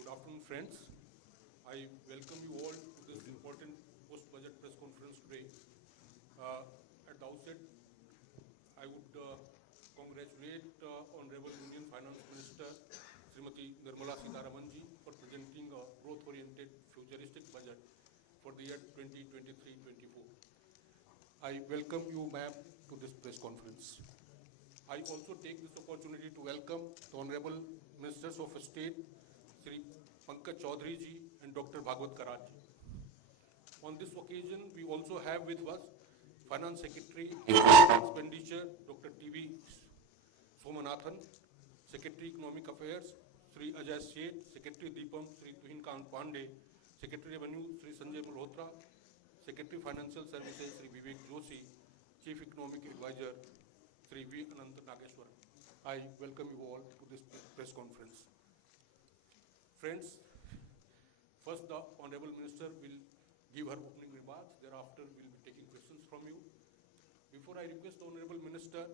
Good afternoon, friends. I welcome you all to this important post-budget press conference today. At the outset, I would congratulate Honorable Union Finance Minister Srimati Nirmala Sitharaman ji for presenting a growth-oriented futuristic budget for the year 2023-24. I welcome you, ma'am, to this press conference. I also take this opportunity to welcome the Honorable Ministers of State, Sri Pankaj Chaudhary ji and Dr. Bhagwat Karaj ji. On this occasion, we also have with us Finance Secretary Expenditure, Dr. T.V. Somanathan, Secretary Economic Affairs, Sri Ajay Seth, Secretary Deepam, Sri Tuhin Kant Pandey, Secretary Revenue, Sri Sanjay Malhotra, Secretary Financial Services, Sri Vivek Joshi, Chief Economic Advisor, Sri V. Anant Nageshwaran. I welcome you all to this press conference. Friends, first the Honorable Minister will give her opening remarks. Thereafter, we will be taking questions from you. Before I request the Honorable Minister,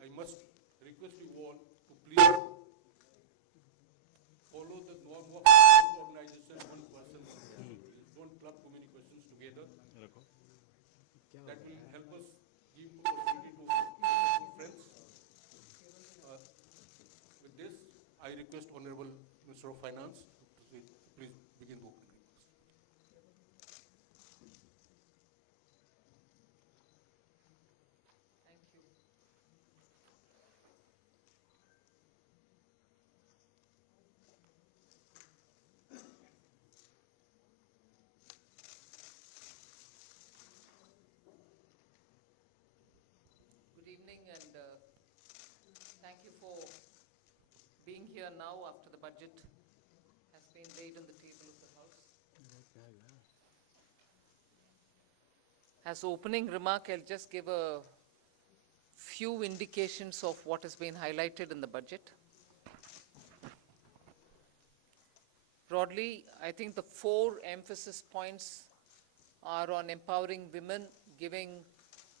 I must request you all to please follow the norm of organization, one person. Please don't club too many questions together. That will help us give opportunity to friends. With this, I request Honorable Minister of Finance to please begin the opening remarks. Thank you. Good evening, and thank you for being here now after the budget has been laid on the table of the House. As opening remark, I'll just give a few indications of what has been highlighted in the budget. Broadly, I think the 4 emphasis points are on empowering women, giving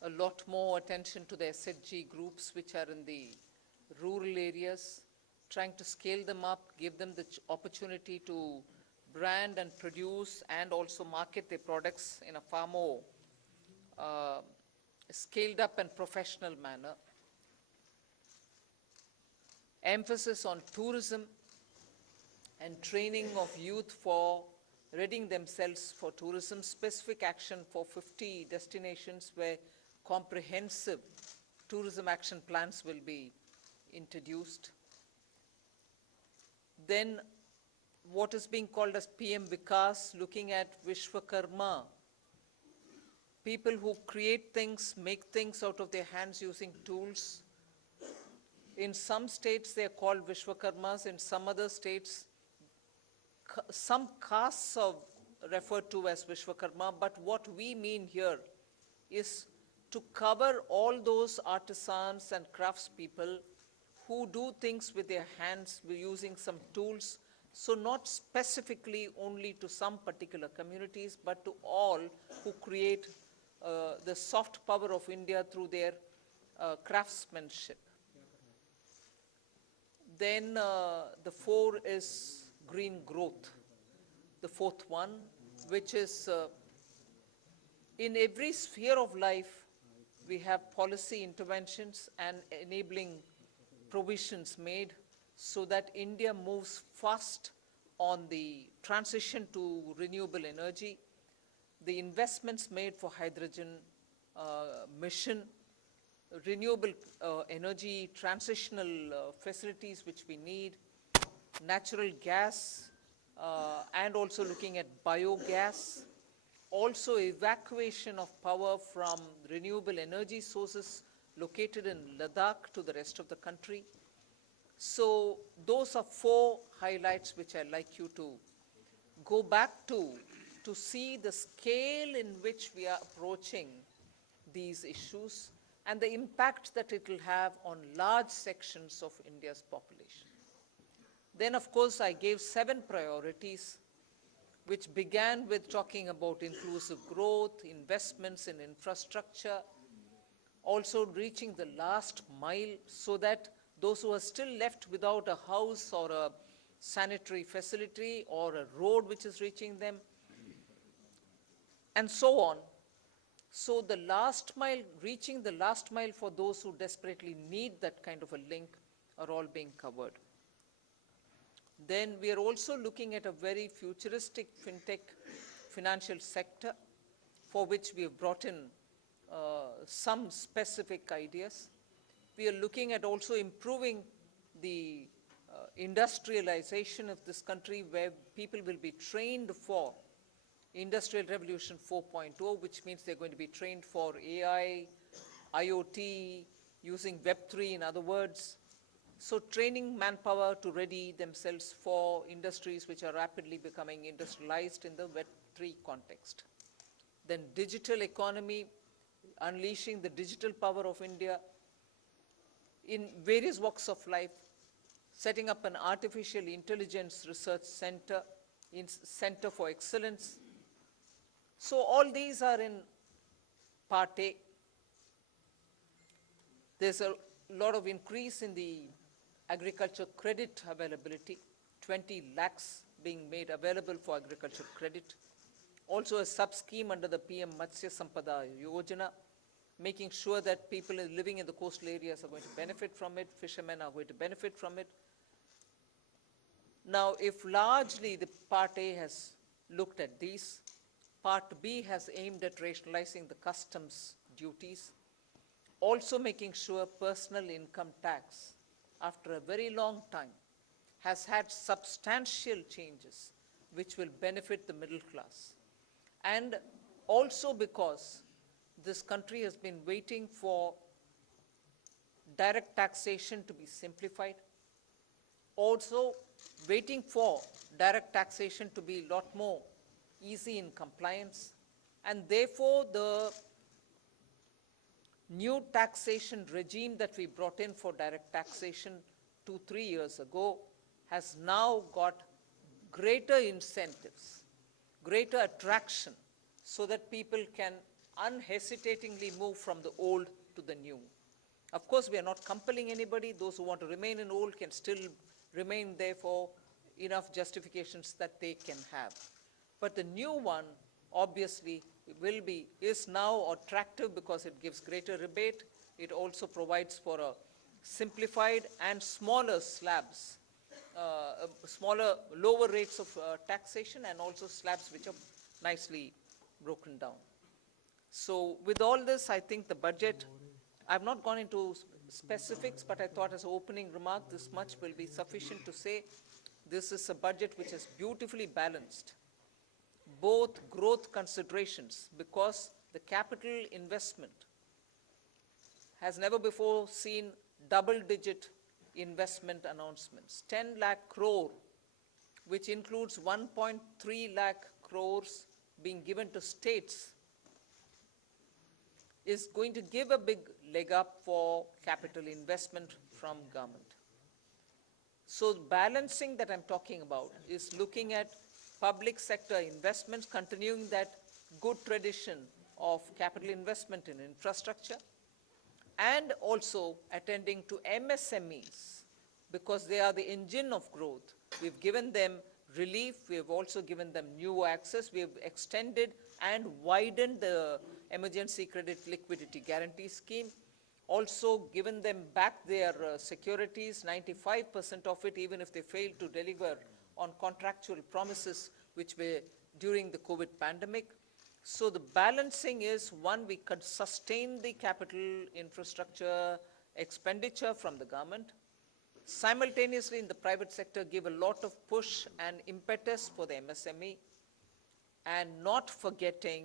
a lot more attention to the SHG groups which are in the rural areas, trying to scale them up, give them the opportunity to brand and produce and also market their products in a far more scaled up and professional manner. Emphasis on tourism and training of youth for readying themselves for tourism, specific action for 50 destinations where comprehensive tourism action plans will be introduced. Then what is being called as PM Vikas, looking at Vishwakarma, people who create things, make things out of their hands using tools. In some states they are called Vishwakarmas, in some other states some castes are referred to as Vishwakarma, but what we mean here is to cover all those artisans and craftspeople who do things with their hands using some tools, so not specifically only to some particular communities, but to all who create the soft power of India through their craftsmanship. Then the 4 is green growth, the 4th one, which is in every sphere of life we have policy interventions and enabling provisions made so that India moves fast on the transition to renewable energy, the investments made for hydrogen mission, renewable energy transitional facilities which we need, natural gas, and also looking at biogas. also evacuation of power from renewable energy sources located in Ladakh to the rest of the country. So those are 4 highlights which I'd like you to go back to see the scale in which we are approaching these issues and the impact that it will have on large sections of India's population. Then, of course, I gave 7 priorities, which began with talking about inclusive growth, investments in infrastructure, also reaching the last mile so that those who are still left without a house or a sanitary facility or a road which is reaching them, and so on. So the last mile, reaching the last mile for those who desperately need that kind of a link are all being covered. Then we are also looking at a very futuristic fintech financial sector for which we have brought in some specific ideas. We are looking at also improving the industrialization of this country where people will be trained for Industrial Revolution 4.0, which means they're going to be trained for AI, IoT, using Web3 in other words. So training manpower to ready themselves for industries which are rapidly becoming industrialized in the Web3 context. Then digital economy, unleashing the digital power of India in various walks of life, setting up an artificial intelligence research center, Center for Excellence. So all these are in part A. There's a lot of increase in the agriculture credit availability, 20 lakhs being made available for agriculture credit. Also a sub-scheme under the PM Matsya Sampada Yojana, making sure that people living in the coastal areas are going to benefit from it, fishermen are going to benefit from it. Now, if largely the Part A has looked at these, Part B has aimed at rationalizing the customs duties, also making sure personal income tax, after a very long time, has had substantial changes which will benefit the middle class. And also because this country has been waiting for direct taxation to be simplified, also waiting for direct taxation to be a lot more easy in compliance, and therefore the new taxation regime that we brought in for direct taxation 2-3 years ago has now got greater incentives, greater attraction, so that people can unhesitatingly move from the old to the new. Of course, we are not compelling anybody. Those who want to remain in old can still remain there for enough justifications that they can have. But the new one, obviously, is now attractive because it gives greater rebate. It also provides for a simplified and smaller slabs, lower rates of taxation, and also slabs which are nicely broken down. So with all this, I think the budget, I've not gone into specifics, but I thought as an opening remark, this much will be sufficient to say this is a budget which is beautifully balanced. Both growth considerations, because the capital investment has never before seen double-digit investment announcements. 10 lakh crore, which includes 1.3 lakh crores being given to states, is going to give a big leg up for capital investment from government. So the balancing that I'm talking about is looking at public sector investments, continuing that good tradition of capital investment in infrastructure, and also attending to MSMEs, because they are the engine of growth. We've given them relief, we've also given them new access, we've extended and widened the emergency credit liquidity guarantee scheme, also given them back their securities, 95% of it, even if they fail to deliver on contractual promises which were during the COVID pandemic. So the balancing is, one, we could sustain the capital infrastructure expenditure from the government, simultaneously in the private sector give a lot of push and impetus for the MSME, and not forgetting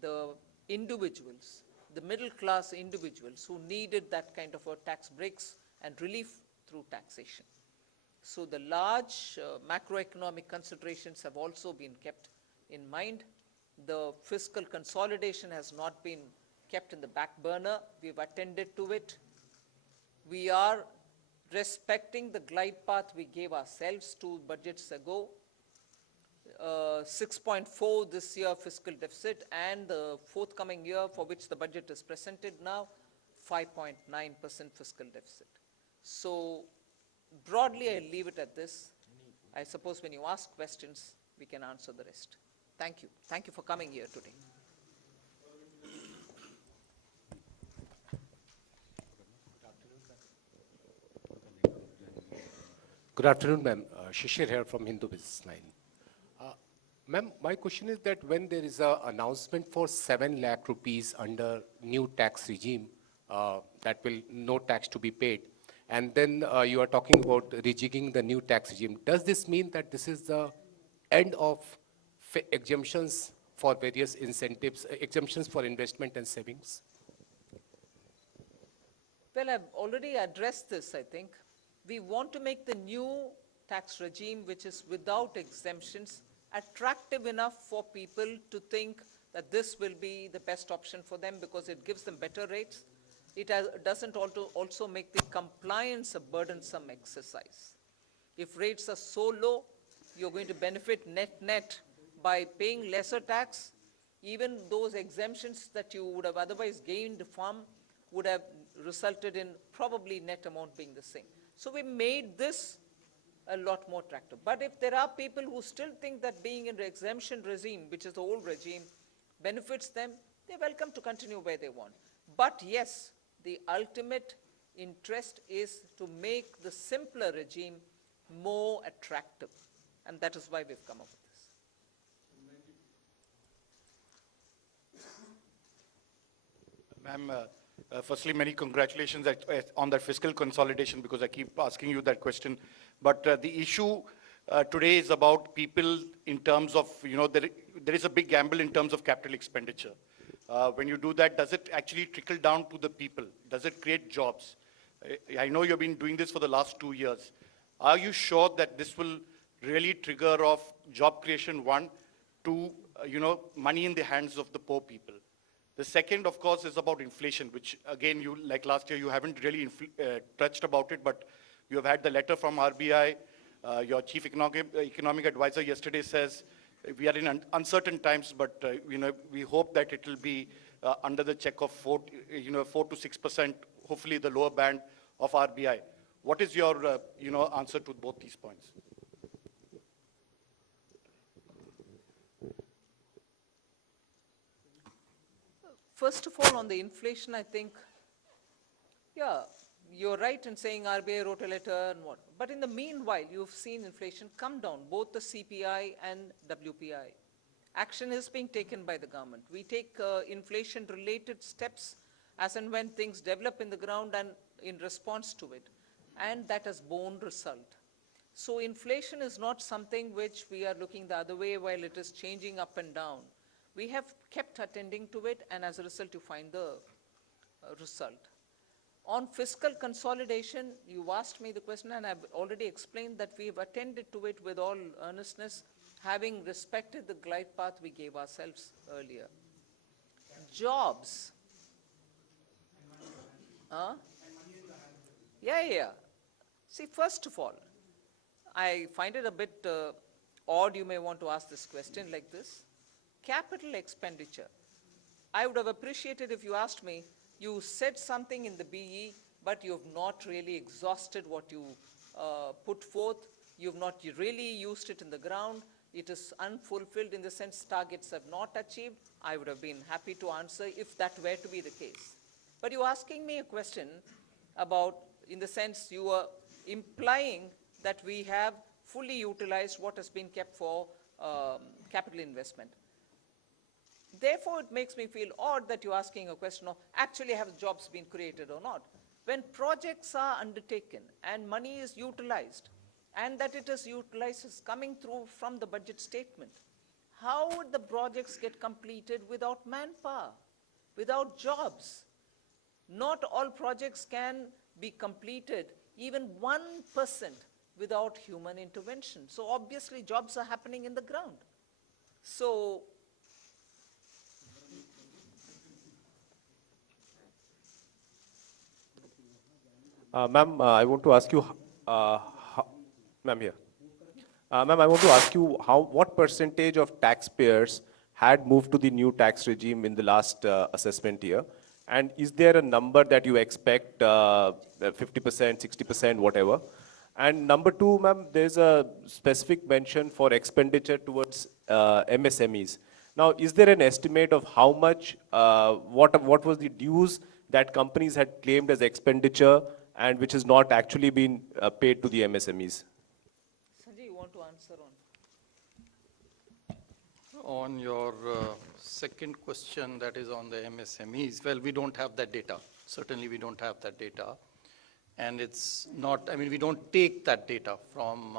the individuals, the middle class individuals who needed that kind of a tax breaks and relief through taxation. So the large macroeconomic considerations have also been kept in mind. The fiscal consolidation has not been kept in the back burner. We've attended to it. We are respecting the glide path we gave ourselves 2 budgets ago. 6.4 this year fiscal deficit, and the forthcoming year for which the budget is presented now, 5.9% fiscal deficit. So broadly, I'll leave it at this. I suppose when you ask questions, we can answer the rest. Thank you. Thank you for coming here today. Good afternoon, ma'am. Shishir here from Hindu Business Line. Ma'am, my question is that when there is an announcement for 7 lakh rupees under new tax regime, that will no tax to be paid, and then you are talking about rejigging the new tax regime, does this mean that this is the end of exemptions for various incentives, exemptions for investment and savings? Well, I've already addressed this, I think. We want to make the new tax regime, which is without exemptions, attractive enough for people to think that this will be the best option for them because it gives them better rates. It doesn't also make the compliance a burdensome exercise. If rates are so low, you're going to benefit net by paying lesser tax. Even those exemptions that you would have otherwise gained from would have resulted in probably net amount being the same. So we made this a lot more attractive. But if there are people who still think that being in the exemption regime, which is the old regime, benefits them, they're welcome to continue where they want. But yes, the ultimate interest is to make the simpler regime more attractive. And that is why we've come up with this. Ma'am, firstly, many congratulations on that fiscal consolidation, because I keep asking you that question. But the issue today is about people in terms of, there is a big gamble in terms of capital expenditure. When you do that, does it actually trickle down to the people? Does it create jobs? I know you've been doing this for the last 2 years. Are you sure that this will really trigger off job creation, one, to, money in the hands of the poor people? The second, of course, is about inflation, which, again, you, like last year, you haven't really touched about it, but you have had the letter from RBI. Your chief economic advisor yesterday says we are in uncertain times, but we hope that it will be under the check of 4 to 6%, hopefully the lower band of RBI. What is your answer to both these points? First of all, on the inflation, I think, yeah, you're right in saying RBI wrote a letter and what. But in the meanwhile, you've seen inflation come down, both the CPI and WPI. Action is being taken by the government. We take inflation-related steps as and when things develop in the ground and in response to it. And that has borne result. So inflation is not something which we are looking the other way while it is changing up and down. We have kept attending to it, and as a result, you find the result. On fiscal consolidation, you asked me the question, and I've already explained that we've attended to it with all earnestness, having respected the glide path we gave ourselves earlier. Jobs. Yeah. See, first of all, I find it a bit odd you may want to ask this question like this. Capital expenditure. I would have appreciated if you asked me, you said something in the BE, but you've not really exhausted what you put forth. You've not really used it in the ground. It is unfulfilled in the sense targets have not achieved. I would have been happy to answer if that were to be the case. But you're asking me a question about, in the sense you are implying that we have fully utilized what has been kept for capital investment. Therefore, it makes me feel odd that you're asking a question of actually have jobs been created or not. When projects are undertaken and money is utilized, and that it is utilized is coming through from the budget statement, how would the projects get completed without manpower, without jobs? Not all projects can be completed, even 1%, without human intervention. So obviously jobs are happening in the ground. So Ma'am, I want to ask you, ma'am here. Ma'am, I want to ask you what percentage of taxpayers had moved to the new tax regime in the last assessment year? And is there a number that you expect, 50%, 60%, whatever? And number two, ma'am, there's a specific mention for expenditure towards MSMEs. Now, is there an estimate of how much, what was the dues that companies had claimed as expenditure and which has not actually been paid to the MSMEs? Sanjay, you want to answer on? On your second question, that is on the MSMEs, well, we don't have that data. Certainly, we don't have that data. And it's not, I mean, we don't take that data from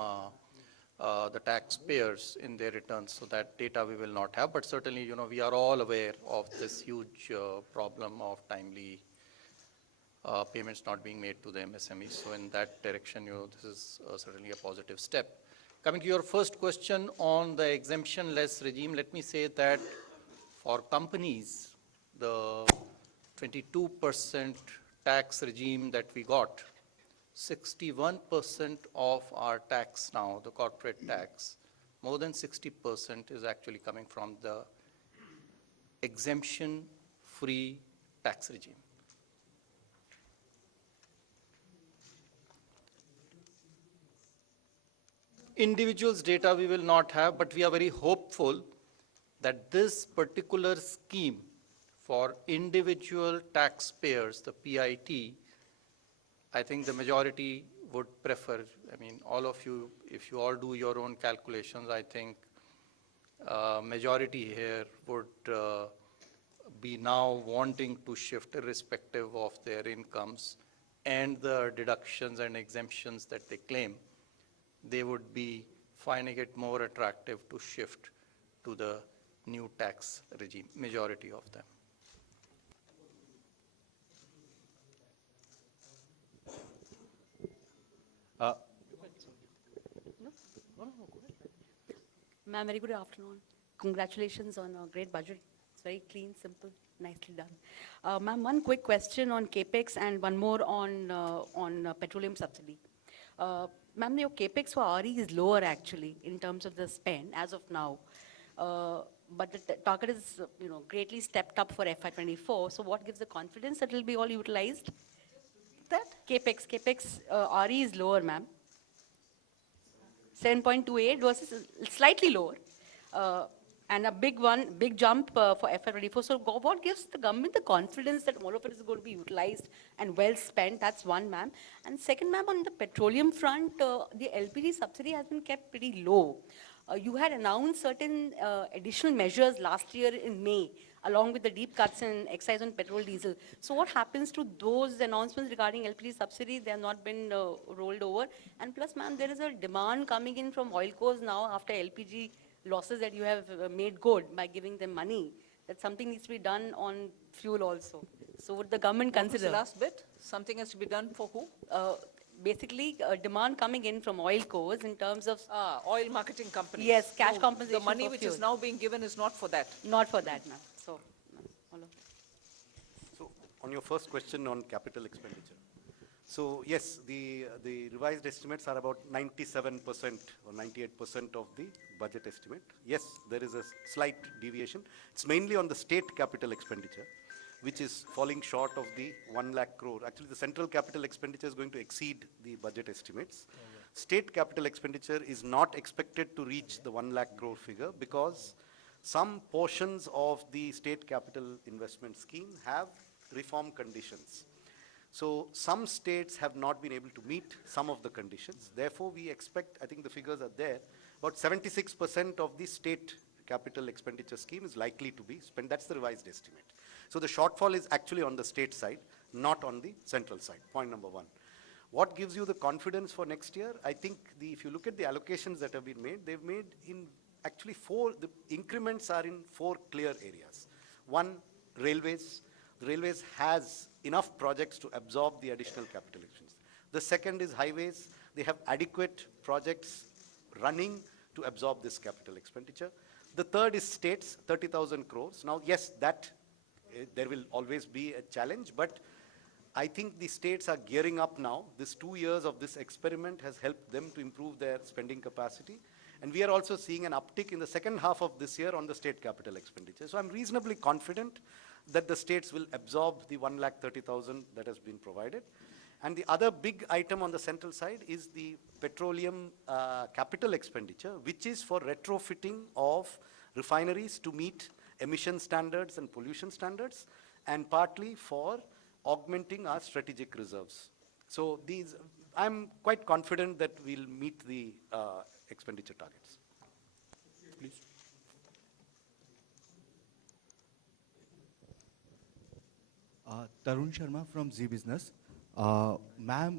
the taxpayers in their returns, so that data we will not have. But certainly, you know, we are all aware of this huge problem of timely payments not being made to the MSMEs. So in that direction, you know, this is certainly a positive step. Coming to your first question on the exemption-less regime, let me say that for companies, the 22% tax regime that we got, 61% of our tax now, the corporate tax, more than 60% is actually coming from the exemption-free tax regime. Individuals' data we will not have, but we are very hopeful that this particular scheme for individual taxpayers, the PIT, I think the majority would prefer, I mean, all of you, if you all do your own calculations, I think majority here would be now wanting to shift irrespective of their incomes and the deductions and exemptions that they claim. They would be finding it more attractive to shift to the new tax regime, majority of them. Ma'am, very good afternoon. Congratulations on a great budget. It's very clean, simple, nicely done. Ma'am, one quick question on CAPEX and one more on petroleum subsidy. Ma'am, your CAPEX for RE is lower actually in terms of the spend as of now. But the target is, you know, greatly stepped up for FY24. So what gives the confidence that it will be all utilized? That CAPEX RE is lower, ma'am. 7.28 versus slightly lower. And a big jump for FY24. So what gives the government the confidence that all of it is going to be utilized and well spent? That's one, ma'am. And second, ma'am, on the petroleum front, the LPG subsidy has been kept pretty low. You had announced certain additional measures last year in May, along with the deep cuts in excise on petrol, diesel. So what happens to those announcements regarding LPG subsidy? They have not been rolled over. And plus, ma'am, there is a demand coming in from oil cores now after LPG losses that you have made good by giving them money, that something needs to be done on fuel also. So would the government consider? What was the last bit? Something has to be done for who? Basically, demand coming in from oil cores in terms of... Oil marketing companies. Yes, cash compensation The money for which fuel. is now being given is not for that. Not for that, ma'am. So, So, on your first question on capital expenditure. So, yes, the revised estimates are about 97% or 98% of the budget estimate. Yes, there is a slight deviation. It's mainly on the state capital expenditure, which is falling short of the 1 lakh crore. Actually, the central capital expenditure is going to exceed the budget estimates. State capital expenditure is not expected to reach the 1 lakh crore figure because some portions of the state capital investment scheme have reform conditions. So some states have not been able to meet some of the conditions. Therefore, we expect, I think the figures are there, about 76% of the state capital expenditure scheme is likely to be spent. That's the revised estimate. So the shortfall is actually on the state side, not on the central side, point number one. What gives you the confidence for next year? I think if you look at the allocations that have been made, they've made in actually the increments are in four clear areas. One, railways. The railways has enough projects to absorb the additional capital expenditure. The second is highways. They have adequate projects running to absorb this capital expenditure. The third is states, 30,000 crores. Now, yes, there will always be a challenge, but I think the states are gearing up now. This 2 years of this experiment has helped them to improve their spending capacity. And we are also seeing an uptick in the second half of this year on the state capital expenditure. So I'm reasonably confident that the states will absorb the 1,30,000 that has been provided. And the other big item on the central side is the petroleum capital expenditure, which is for retrofitting of refineries to meet emission standards and pollution standards, and partly for augmenting our strategic reserves. So I'm quite confident that we'll meet the expenditure targets. Please. Tarun Sharma from Zee business. Ma'am,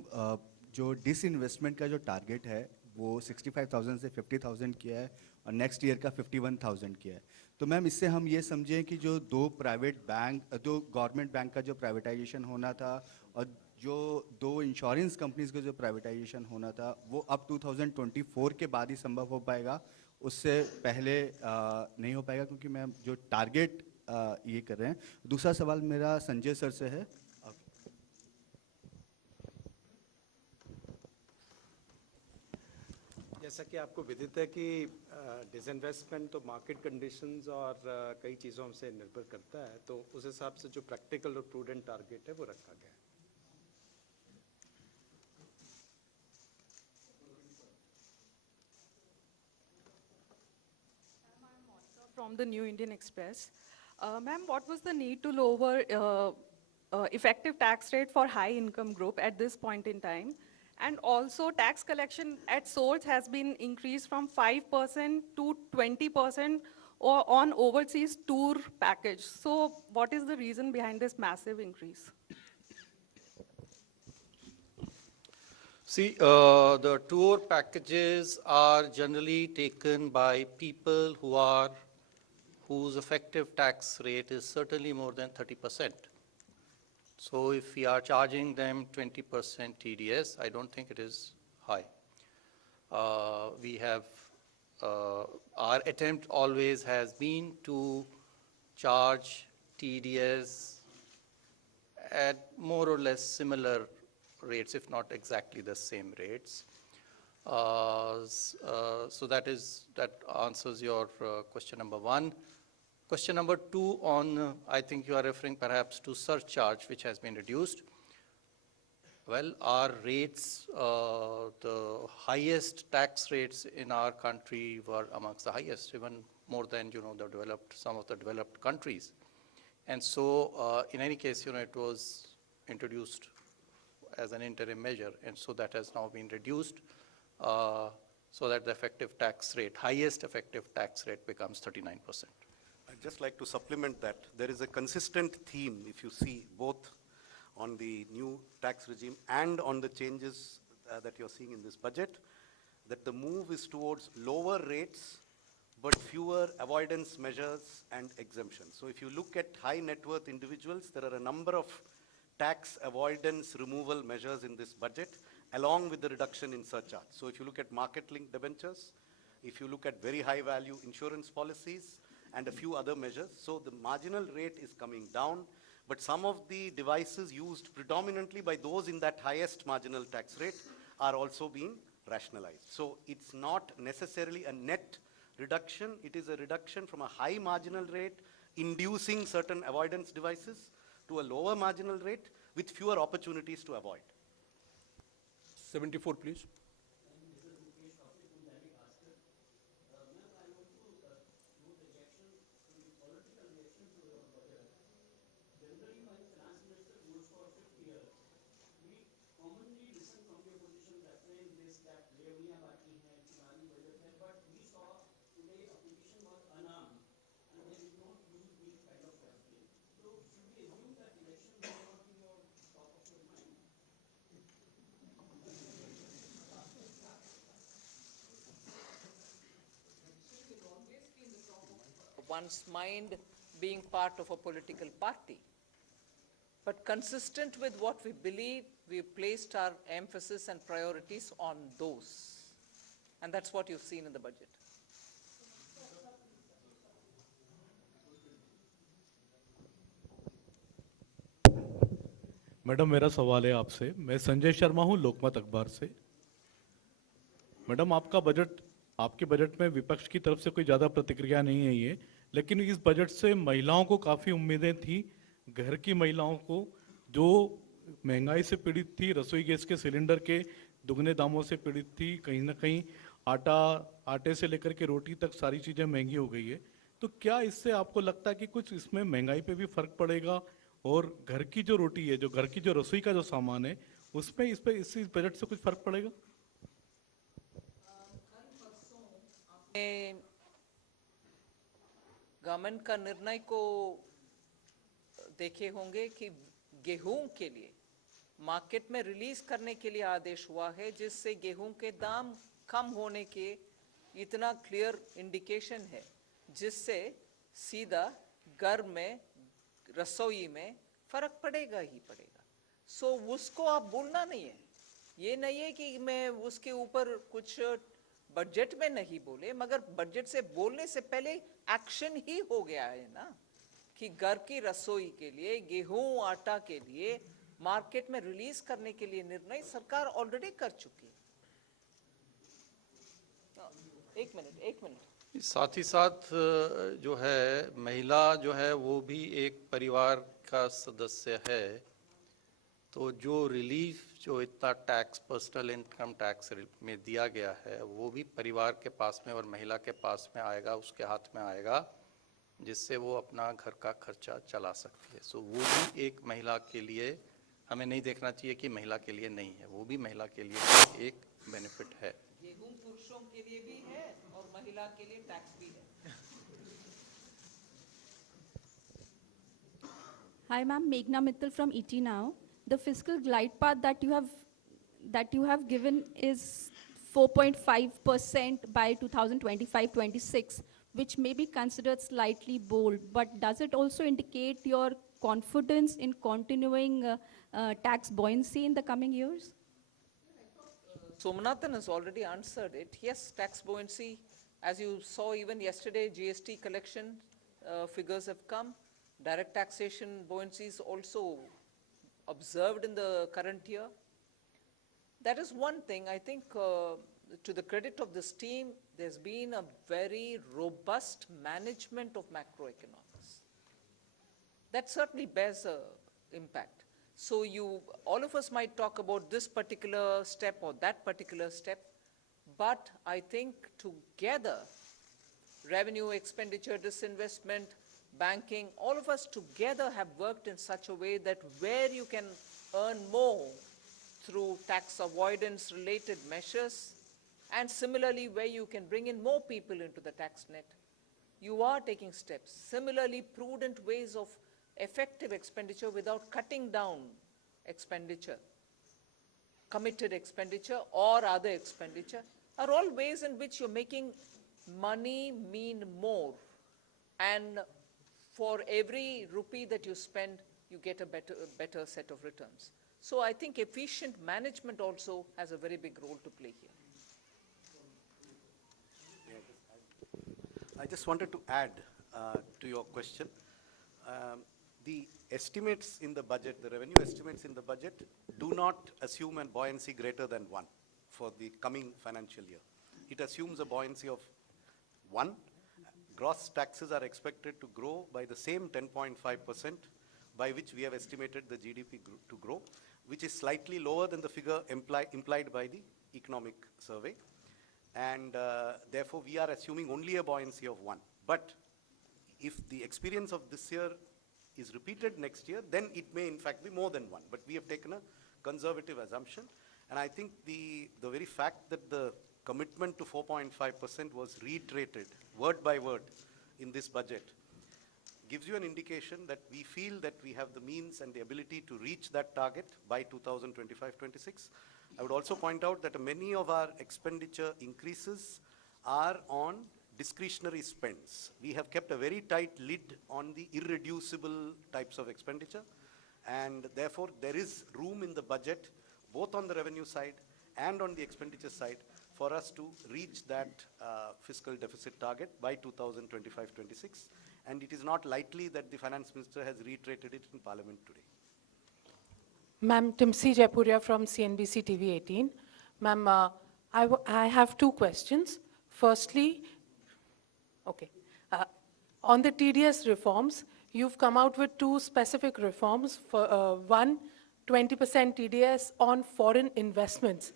जो disinvestment का जो target है वो 65,000 से 50,000 किया है और next year का 51,000 किया है। तो मैम, इससे हम ये समझें कि जो दो गवर्नमेंट बैंक का जो प्राइवेटाइजेशन होना था और जो दो इंश्योरेंस कंपनीज का जो प्राइवेटाइजेशन होना था वो अब 2024 के बाद ही संभव हो पाएगा, उससे पहले नहीं हो पाएगा, क्योंकि मैम जो टारगेट ये कर रहे हैं। दूसरा सवाल मेरा संजय सर से है। जैसा कि आपको विदित है कि डिसइन्वेस्टमेंट तो मार्केट कंडीशंस और कई चीज़ों से निर्भर करता है, तो उस हिसाब से जो प्रैक्टिकल और प्रूडेंट टारगेट है वो रखा गया है। From the New Indian Express. Ma'am, what was the need to lower effective tax rate for high income group at this point in time? And also tax collection at source has been increased from 5% to 20% on overseas tour package. So what is the reason behind this massive increase? See, the tour packages are generally taken by people whose effective tax rate is certainly more than 30%. So if we are charging them 20% TDS, I don't think it is high. Our attempt always has been to charge TDS at more or less similar rates, if not exactly the same rates. So that answers your question number one. Question number two I think you are referring perhaps to surcharge, which has been reduced. Well, our rates, the highest tax rates in our country were amongst the highest, even more than, some of the developed countries. And so, in any case, it was introduced as an interim measure, and so that has now been reduced, so that the highest effective tax rate becomes 39%. I'd just like to supplement that. There is a consistent theme, if you see, both on the new tax regime and on the changes that you're seeing in this budget, that the move is towards lower rates, but fewer avoidance measures and exemptions. So if you look at high net worth individuals, there are a number of tax avoidance removal measures in this budget, along with the reduction in surcharge. So if you look at market-linked debentures, if you look at very high-value insurance policies, and a few other measures. So the marginal rate is coming down, but some of the devices used predominantly by those in that highest marginal tax rate are also being rationalized. So it's not necessarily a net reduction, it is a reduction from a high marginal rate inducing certain avoidance devices to a lower marginal rate with fewer opportunities to avoid. 74, please. one's mind being part of a political party. But consistent with what we believe, we've placed our emphasis and priorities on those. And that's what you've seen in the budget. Madam मेरा सवाल है आपसे। मैं संजय शर्मा हूं लोकमत अखबार से। Madam आपके budget में विपक्ष की तरफ से कोई ज़्यादा प्रतिक्रिया नहीं है ये, लेकिन इस बजट से महिलाओं को काफ़ी उम्मीदें थी। घर की महिलाओं को जो महंगाई से पीड़ित थी, रसोई गैस के सिलेंडर के दुगने दामों से पीड़ित थी, कहीं ना कहीं आटे से लेकर के रोटी तक सारी चीज़ें महंगी हो गई है। तो क्या इससे आपको लगता है कि कुछ इसमें महंगाई पे भी फर्क पड़ेगा और घर की जो रोटी है, जो घर की जो रसोई का जो सामान है, उसमें इस बजट से कुछ फर्क पड़ेगा? गवर्नमेंट का निर्णय को देखे होंगे कि गेहूं के लिए मार्केट में रिलीज करने के लिए आदेश हुआ है, जिससे गेहूं के दाम कम होने के इतना क्लियर इंडिकेशन है, जिससे सीधा घर में रसोई में फर्क पड़ेगा ही पड़ेगा। सो उसको आप बोलना नहीं है, ये नहीं है कि मैं उसके ऊपर कुछ बजट में नहीं बोले, मगर बजट से बोलने से पहले एक्शन ही हो गया है ना, कि घर की रसोई के लिए गेहूं आटा के लिए मार्केट में रिलीज करने के लिए निर्णय सरकार ऑलरेडी कर चुकी है। एक मिनट। साथ ही साथ जो है महिला जो है वो भी एक परिवार का सदस्य है, तो जो रिलीफ जो इतना टैक्स पर्सनल इनकम टैक्स में दिया गया है वो भी परिवार के पास में और महिला के पास में आएगा, उसके हाथ में आएगा, जिससे वो अपना घर का खर्चा चला सकती है। सो वो भी एक महिला के लिए, हमें नहीं देखना चाहिए कि महिला के लिए नहीं है, वो भी महिला के लिए एक बेनिफिट है। गेहूं पुरुषों के लिए भी है और महिला के लिए टैक्स भी है। Hi, ma'am. Meghna Mittal from ET Now. The fiscal glide path that you have given is 4.5% by 2025-26, which may be considered slightly bold. But does it also indicate your confidence in continuing tax buoyancy in the coming years? Somanathan has already answered it. Yes, tax buoyancy, as you saw even yesterday, GST collection figures have come. Direct taxation buoyancy is also observed in the current year. That is one thing. I think to the credit of this team, there's been a very robust management of macroeconomics. That certainly bears an impact. So all of us might talk about this particular step or that particular step, but I think together, revenue, expenditure, disinvestment, banking, all of us together have worked in such a way that where you can earn more through tax avoidance related measures, and similarly where you can bring in more people into the tax net, you are taking steps. Similarly, prudent ways of effective expenditure without cutting down expenditure, committed expenditure or other expenditure, are all ways in which you're making money mean more. And for every rupee that you spend, you get a better set of returns. So I think efficient management also has a very big role to play here. I just wanted to add to your question. The estimates in the budget, the revenue estimates in the budget, do not assume a buoyancy greater than 1 for the coming financial year. It assumes a buoyancy of 1. Gross taxes are expected to grow by the same 10.5%, by which we have estimated the GDP to grow, which is slightly lower than the figure implied by the economic survey. And therefore, we are assuming only a buoyancy of 1. But if the experience of this year is repeated next year, then it may in fact be more than 1. But we have taken a conservative assumption. And I think the very fact that the commitment to 4.5% was reiterated word by word in this budget gives you an indication that we feel that we have the means and the ability to reach that target by 2025-26. I would also point out that many of our expenditure increases are on discretionary spends. We have kept a very tight lid on the irreducible types of expenditure, and therefore there is room in the budget, both on the revenue side and on the expenditure side, for us to reach that fiscal deficit target by 2025-26. And it is not likely that the Finance Minister has reiterated it in Parliament today. Ma'am, Timsi Jaipuria from CNBC TV 18. Ma'am, I have two questions. Firstly, on the TDS reforms, you've come out with two specific reforms. One, 20% TDS on foreign investments.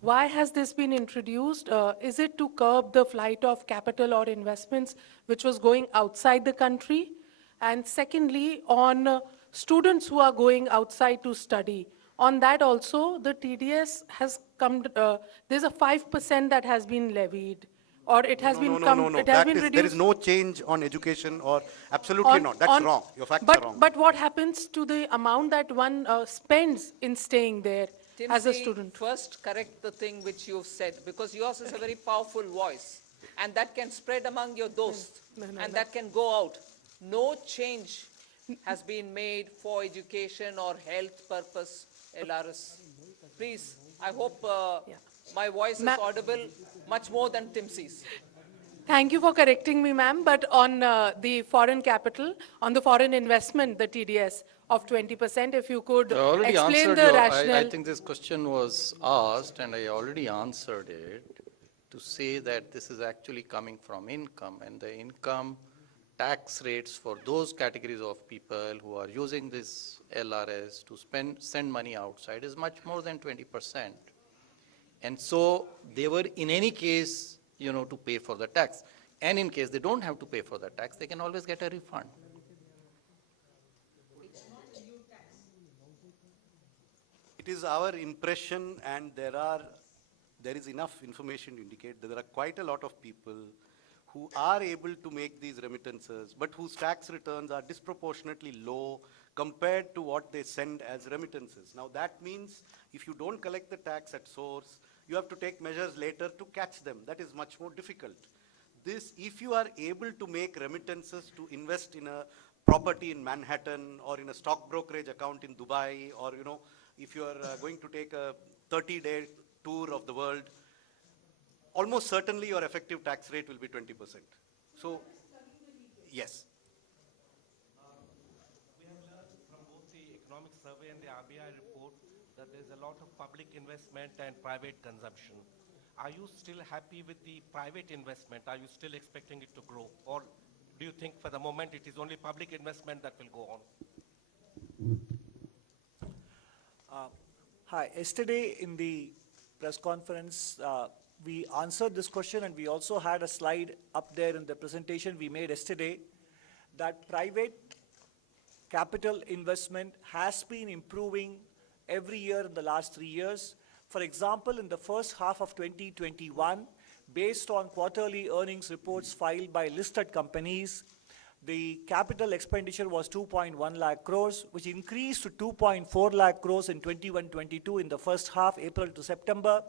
Why has this been introduced? Is it to curb the flight of capital or investments which was going outside the country? And secondly, on students who are going outside to study, on that also the TDS has come, there's a 5% that has been levied, or it has been reduced. There is no change on education, or absolutely not. That's wrong. Your facts are wrong. But what happens to the amount that one spends in staying there as a Timsi, student? first correct the thing which you've said, because yours is a very powerful voice, and that can spread among your dosts, and that can go out. No change has been made for education or health purpose, LRS. Please, I hope my voice is audible much more than Timsi's. Thank you for correcting me, ma'am, but on the foreign capital, on the foreign investment, the TDS of 20%, if you could I already explain answered the rationale. I think this question was asked, and I already answered it to say that this is actually coming from income, and the income tax rates for those categories of people who are using this LRS to send money outside is much more than 20%. And so they were in any case, to pay for the tax. And in case they don't have to pay for the tax, they can always get a refund. It is our impression, and there is enough information to indicate that there are quite a lot of people who are able to make these remittances, but whose tax returns are disproportionately low compared to what they send as remittances. Now that means if you don't collect the tax at source, you have to take measures later to catch them. That is much more difficult. If you are able to make remittances to invest in a property in Manhattan, or in a stock brokerage account in Dubai, or if you are going to take a 30-day tour of the world, almost certainly your effective tax rate will be 20%. So, yes. We have learned from both the economic survey and the RBI report that there's a lot of public investment and private consumption. Are you still happy with the private investment? Are you still expecting it to grow? Or do you think for the moment it is only public investment that will go on? Hi, yesterday in the press conference, we answered this question, and we also had a slide up there in the presentation we made yesterday that private capital investment has been improving every year in the last 3 years. For example, in the first half of 2021, based on quarterly earnings reports filed by listed companies, the capital expenditure was 2.1 lakh crores, which increased to 2.4 lakh crores in 21-22 in the first half, April to September.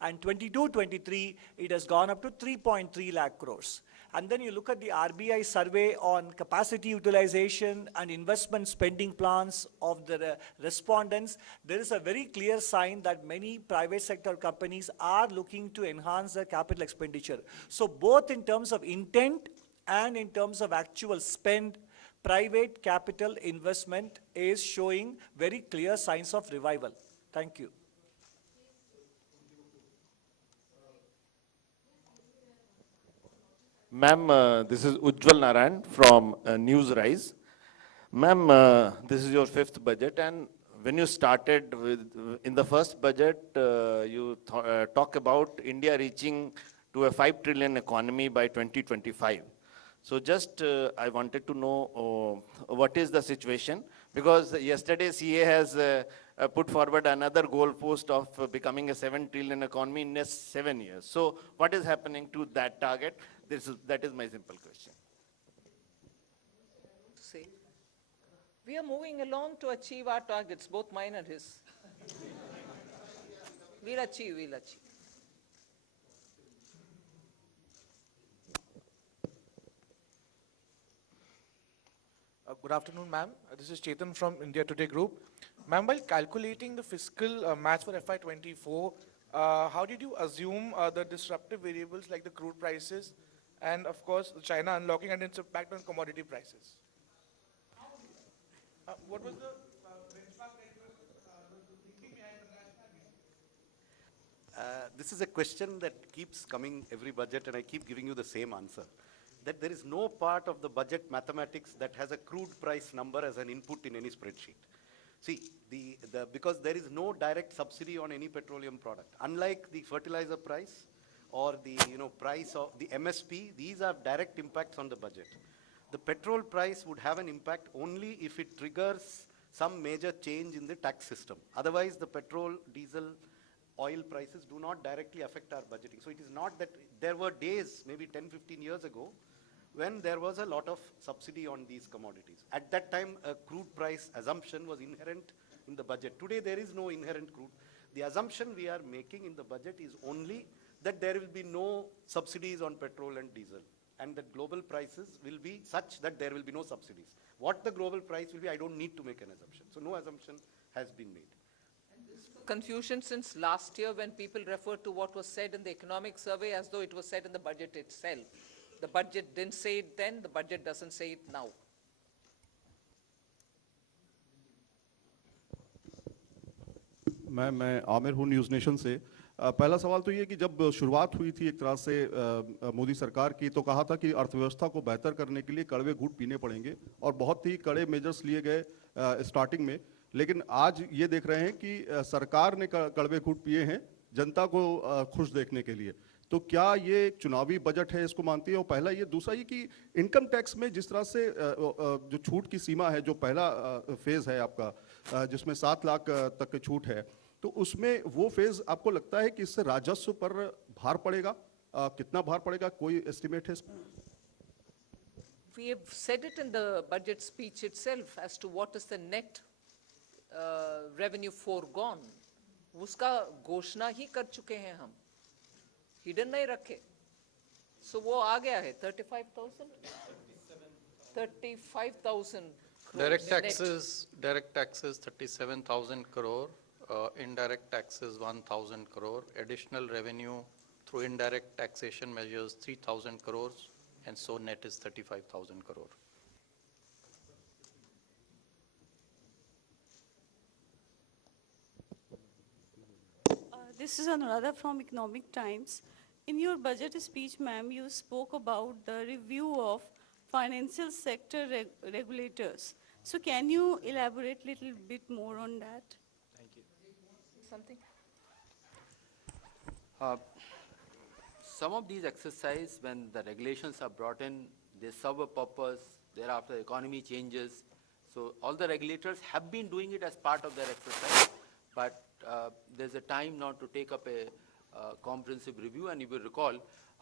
And 22-23, it has gone up to 3.3 lakh crores. And then you look at the RBI survey on capacity utilization and investment spending plans of the respondents. There is a very clear sign that many private sector companies are looking to enhance their capital expenditure. So both in terms of intent and in terms of actual spend, private capital investment is showing very clear signs of revival. Thank you. Ma'am, this is Ujjwal Narayan from Newsrise. Ma'am, this is your 5th budget, and when you started in the first budget, you talk about India reaching to a 5 trillion economy by 2025. So just I wanted to know what is the situation, because yesterday CA has put forward another goal post of becoming a 7 trillion economy in next 7 years. So what is happening to that target? That is my simple question. See, we are moving along to achieve our targets, both mine and his. We'll achieve, we'll achieve. Good afternoon, ma'am. This is Chetan from India Today Group. Ma'am, while calculating the fiscal match for FY24, how did you assume the disruptive variables like the crude prices and, of course, China unlocking and its impact on commodity prices? What was the benchmark that you were thinking behind the rationale? This is a question that keeps coming every budget, and I keep giving you the same answer. That there is no part of the budget mathematics that has a crude price number as an input in any spreadsheet. See, because there is no direct subsidy on any petroleum product. Unlike the fertilizer price or the price of the MSP, these are direct impacts on the budget. The petrol price would have an impact only if it triggers some major change in the tax system. Otherwise, the petrol, diesel, oil prices do not directly affect our budgeting. So it is not that there were days, maybe 10, 15 years ago, when there was a lot of subsidy on these commodities. At that time, a crude price assumption was inherent in the budget. Today, there is no inherent crude. The assumption we are making in the budget is only that there will be no subsidies on petrol and diesel, and that global prices will be such that there will be no subsidies. What the global price will be, I don't need to make an assumption. So no assumption has been made. Confusion since last year when people refer to what was said in the economic survey as though it was said in the budget itself. The budget didn't say it then, the budget doesn't say it now. मैं आमिर हूँ news nation से। पहला सवाल तो ये कि जब शुरुआत हुई थी एक तरह से मोदी सरकार की, तो कहा था कि अर्थव्यवस्था को बेहतर करने के लिए कड़वे घूंट पीने पड़ेंगे और बहुत ही कड़े मेजर्स लिए गए स्टार्टिंग में। लेकिन आज ये देख रहे हैं कि सरकार ने कड़वे घूंट पिए हैं जनता को खुश देखने के लिए। तो क्या ये एक चुनावी बजट है, इसको मानती है? और पहला ये, दूसरा ये कि इनकम टैक्स में जिस तरह से जो छूट की सीमा है, जो पहला फेज़ है आपका जिसमें 7 लाख तक की छूट है, तो उसमें वो फेज़ आपको लगता है कि इससे राजस्व पर भार पड़ेगा? कितना भार पड़ेगा, कोई एस्टिमेट है इसमें? We have said it in the budget speech itself as to what is the net revenue foregone. उसका घोषणा ही कर चुके हैं हम, हिडन नहीं रखे। So वो आ गया है 35,000 direct taxes 37,000 crore, indirect taxes 1,000 crore, additional revenue through indirect taxation measures 3,000 crores, and so net is 35,000 crore. This is Anuradha from Economic Times. In your budget speech, ma'am, you spoke about the review of financial sector regulators. So can you elaborate a little bit more on that? Thank you. Something? Some of these exercises, when the regulations are brought in, they serve a purpose. Thereafter, the economy changes. So all the regulators have been doing it as part of their exercise, but there's a time now to take up a comprehensive review. And you will recall,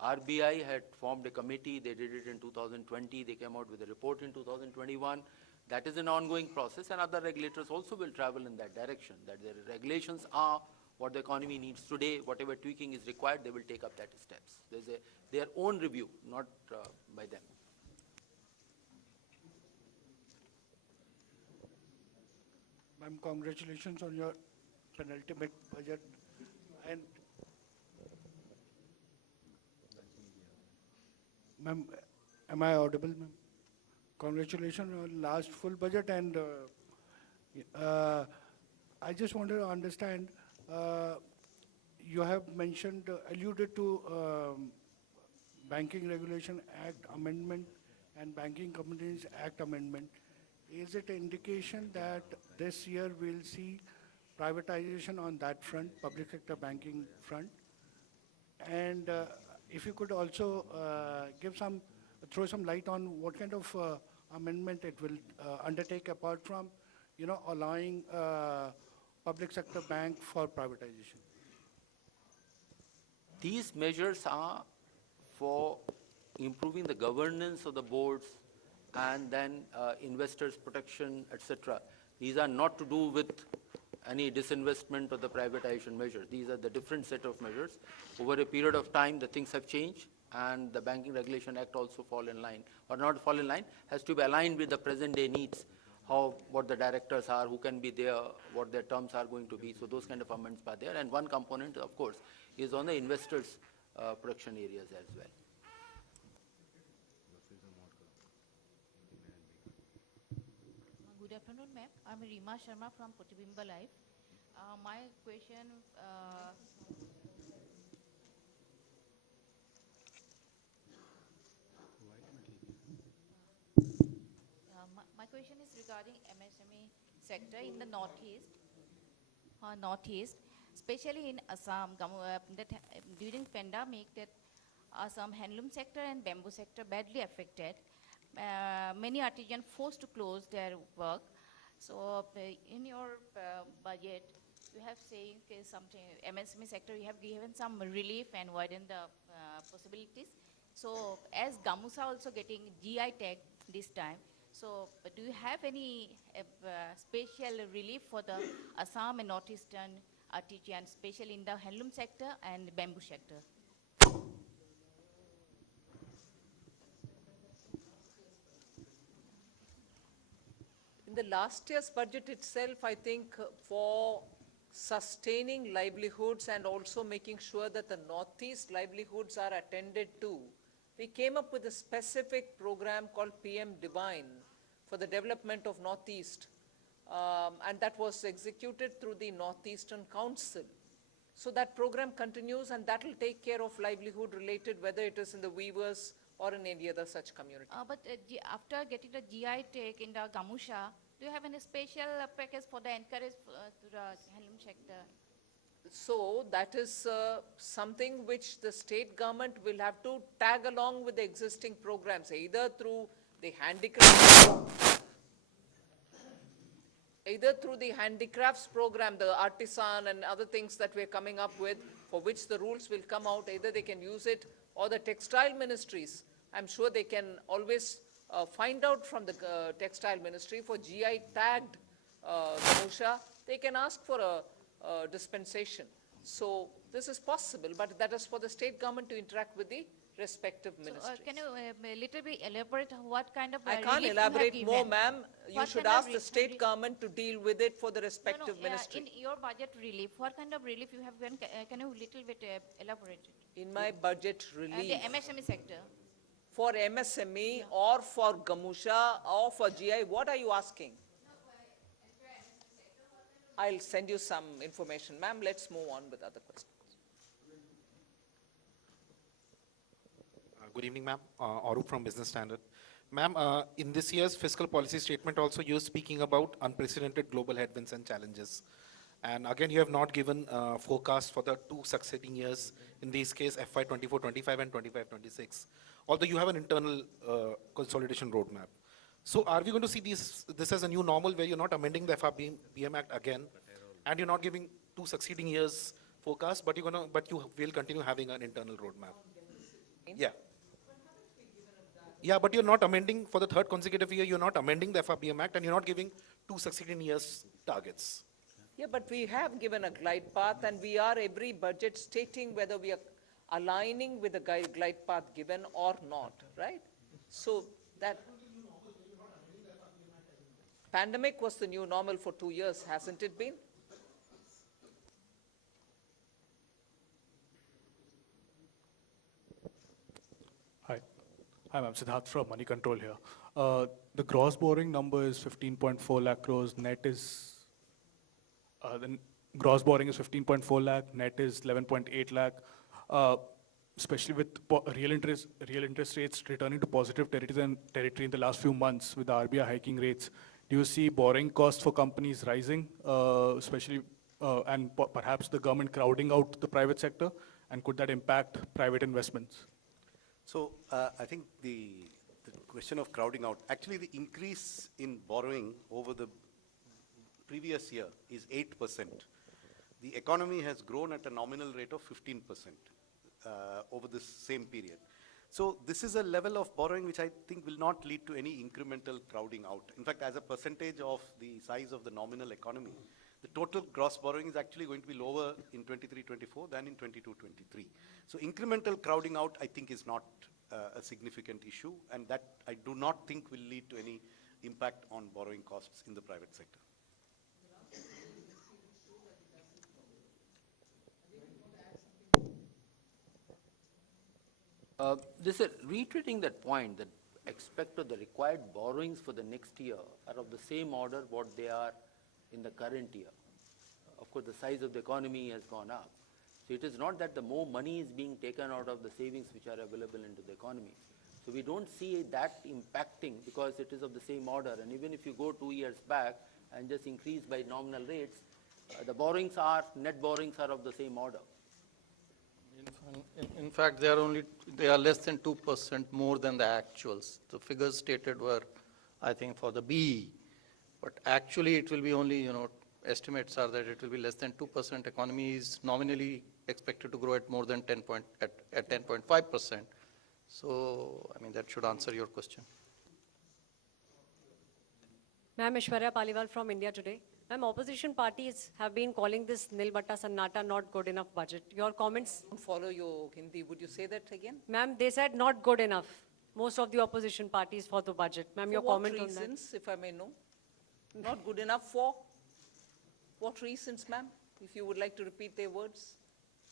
RBI had formed a committee. They did it in 2020. They came out with a report in 2021. That is an ongoing process, and other regulators also will travel in that direction, that their regulations are what the economy needs today. Whatever tweaking is required, they will take up that steps. There's their own review, not by them. Ma'am, congratulations on your penultimate budget. And ma'am, am I audible, ma'am? Congratulations on last full budget, and I just wanted to understand, you have mentioned, alluded to Banking Regulation Act Amendment and Banking Companies Act Amendment. Is it an indication that this year we'll see privatization on that front, public sector banking front? And if you could also throw some light on what kind of amendment it will undertake apart from, allowing public sector bank for privatization. These measures are for improving the governance of the boards and then investors' protection, etc. These are not to do with any disinvestment or the privatization measures. These are the different set of measures. Over a period of time, the things have changed, and the Banking Regulation Act also fall in line, or not fall in line, has to be aligned with the present day needs, what the directors are, who can be there, what their terms are going to be. So those kind of amendments are there. And one component, of course, is on the investors' protection areas as well. Good afternoon, ma'am. I'm Rima Sharma from Protibimba Live. My question, my question is regarding MSME sector in the northeast, especially in Assam. During pandemic, that Assam handloom sector and bamboo sector badly affected. Many artisans forced to close their work. So in your budget, you have saying something, MSME sector, you have given some relief and widen the possibilities. So as Gamusa also getting GI tag this time, so do you have any special relief for the Assam and Northeastern artisans, especially in the handloom sector and bamboo sector? In the last year's budget itself, I think for sustaining livelihoods and also making sure that the Northeast livelihoods are attended to, we came up with a specific program called PM Divine for the development of Northeast. And that was executed through the Northeastern Council. So that program continues, and that will take care of livelihood related, whether it is in the weavers or in any other such community. But after getting the GI tag in the Gamusha, do you have any special package for the encourage to the handloom sector? So that is something which the state government will have to tag along with the existing programs, either through the handicrafts program, the artisan and other things that we're coming up with, for which the rules will come out, either they can use it, or the textile ministries. I'm sure they can always find out from the textile ministry for GI tagged Gamusha, they can ask for a dispensation. So this is possible, but that is for the state government to interact with the respective ministries. Can you a little bit elaborate what kind of I can't relief elaborate you have more, given? ma'am. You What should kind of ask the state government to deal with it for the respective ministry. In your budget relief, what kind of relief you have given? Can you little bit elaborate it? In my budget relief. The MSME sector. For MSME or for Gamusha or for GI, what are you asking? I'll send you some information. Ma'am, let's move on with other questions. Good evening, ma'am. Arup from Business Standard. Ma'am, in this year's fiscal policy statement also you're speaking about unprecedented global headwinds and challenges. And again, you have not given forecast for the two succeeding years, in this case FY 24-25 and 25-26, although you have an internal consolidation roadmap. So are we going to see this as a new normal where you're not amending the FRBM Act again, and you're not giving two succeeding years forecast, but you will continue having an internal roadmap? Yeah. Yeah, but you're not amending for the third consecutive year, you're not amending the FRBM Act, and you're not giving two succeeding years targets. Yeah, but we have given a glide path, and we are every budget stating whether we are aligning with the glide path given or not, right? So that pandemic was the new normal for 2 years, hasn't it been? Hi, I'm Siddharth from Money Control here. The gross borrowing number is 15.4 lakh crores, net is, the gross borrowing is 15.4 lakh, net is 11.8 lakh. Especially with real interest rates returning to positive territory in the last few months with the RBI hiking rates, do you see borrowing costs for companies rising, especially, and perhaps the government crowding out the private sector, and could that impact private investments? So I think the question of crowding out, actually the increase in borrowing over the previous year is 8%. The economy has grown at a nominal rate of 15%. Over this same period. So this is a level of borrowing which I think will not lead to any incremental crowding out. In fact, as a percentage of the size of the nominal economy, the total gross borrowing is actually going to be lower in 23-24 than in 22-23. So incremental crowding out, I think, is not a significant issue, and that I do not think will lead to any impact on borrowing costs in the private sector. This is reiterating that point that the required borrowings for the next year are of the same order what they are in the current year. Of course, the size of the economy has gone up. So it is not that the more money is being taken out of the savings which are available into the economy. So we don't see that impacting because it is of the same order. And even if you go 2 years back and just increase by nominal rates, the net borrowings are of the same order. In fact, they are less than 2% more than the actuals. The figures stated were, I think, for the BE, but actually it will be only, estimates are that it will be less than 2%. Economy is nominally expected to grow at more than 10.5%. So, I mean, that should answer your question. Ma'am, Ishwarya Paliwal from India Today. Ma'am, opposition parties have been calling this Nil Batta Sannata not good enough budget. Your comments? Don't follow your Hindi. Would you say that again? Ma'am, they said not good enough. Most of the opposition parties for the budget. Ma'am, your comment on that? For what reasons, if I may know? Not good enough for? What reasons, ma'am? If you would like to repeat their words.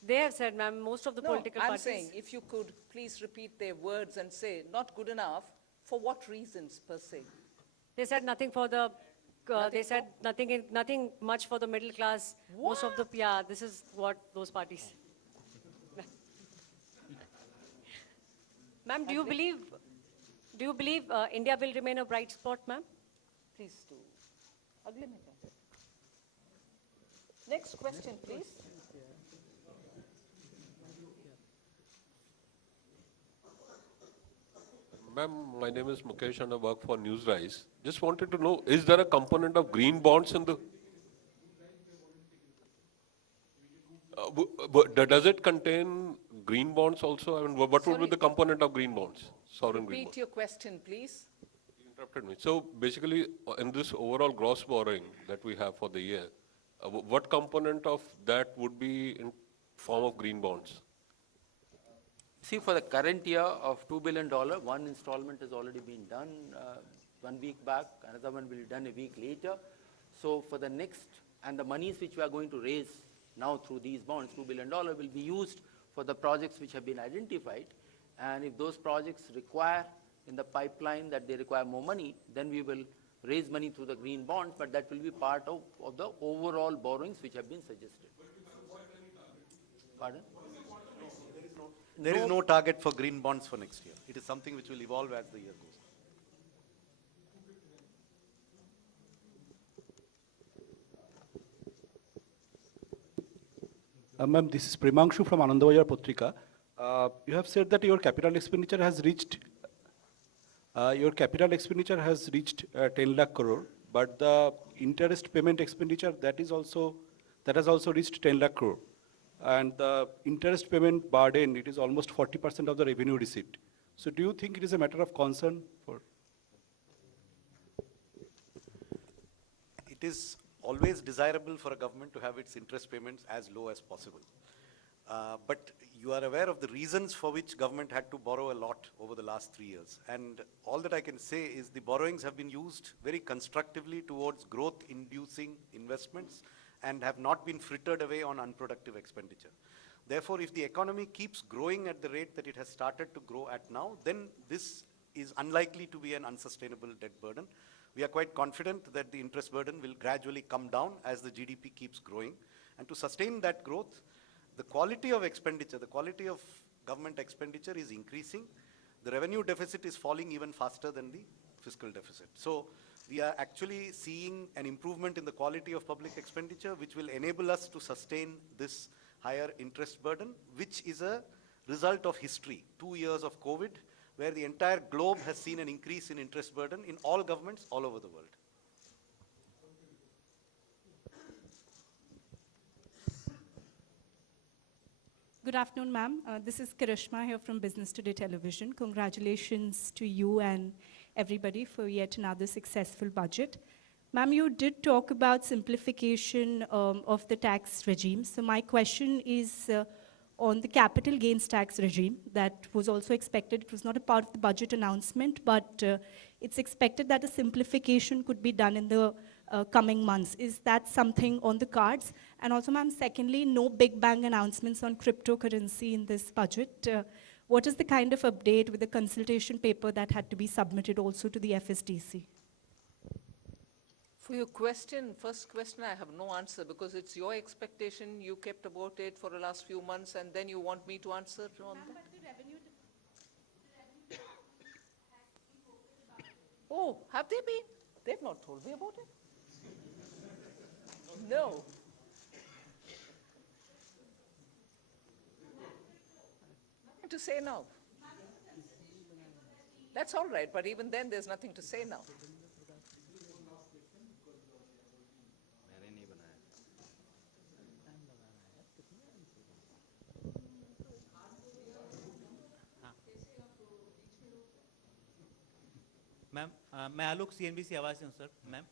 They have said, ma'am, most of the political I'm parties. saying, if you could please repeat their words and say, not good enough, for what reasons per se? They said nothing for the, they said nothing much for the middle class. What? Most of the, yeah, this is what those parties. Ma'am, do you believe India will remain a bright spot, ma'am? Please do. Next question, please. Ma'am, my name is Mukesh and I work for Newsrise. Just wanted to know, is there a component of green bonds in the... does it contain green bonds also? I mean, what would be the component of green bonds, sovereign green bonds? Repeat your question, please. You interrupted me. So basically, in this overall gross borrowing that we have for the year, what component of that would be in form of green bonds? See, for the current year of $2 billion, one installment has already been done 1 week back, another one will be done a week later. So for the next, and the monies which we are going to raise now through these bonds, $2 billion, will be used for the projects which have been identified. And if those projects require in the pipeline that they require more money, then we will raise money through the green bonds, but that will be part of the overall borrowings which have been suggested. Pardon? There is no target for green bonds for next year. It is something which will evolve as the year goes on. Ma'am, this is Premanshu from Anandavajar Patrika. You have said that your capital expenditure has reached 10 lakh crore, but the interest payment expenditure that has also reached 10 lakh crore. And the interest payment burden, it is almost 40% of the revenue receipt. So do you think it is a matter of concern for? It is always desirable for a government to have its interest payments as low as possible. But you are aware of the reasons for which government had to borrow a lot over the last 3 years. And all that I can say is the borrowings have been used very constructively towards growth-inducing investments and have not been frittered away on unproductive expenditure. Therefore, if the economy keeps growing at the rate that it has started to grow at now, then this is unlikely to be an unsustainable debt burden. We are quite confident that the interest burden will gradually come down as the GDP keeps growing. And to sustain that growth, the quality of expenditure, the quality of government expenditure is increasing. The revenue deficit is falling even faster than the fiscal deficit. So we are actually seeing an improvement in the quality of public expenditure, which will enable us to sustain this higher interest burden, which is a result of history. 2 years of COVID, where the entire globe has seen an increase in interest burden in all governments all over the world. Good afternoon, ma'am. This is Karishma here from Business Today Television. Congratulations to you and everybody for yet another successful budget. Ma'am, you did talk about simplification of the tax regime. So my question is on the capital gains tax regime that was also expected. It was not a part of the budget announcement, but it's expected that a simplification could be done in the coming months. Is that something on the cards? And also, ma'am, secondly, no big bang announcements on cryptocurrency in this budget. What is the kind of update with the consultation paper that had to be submitted also to the FSDC? For your first question, I have no answer because it's your expectation. You kept about it for the last few months and then you want me to answer on that? Oh, have they been? They've not told me about it. No. Nothing to say now. That's all right, but even then there's nothing to say now. Ma'am मैं आलोक CNBC आवाज़ से हूँ sir. Ma'am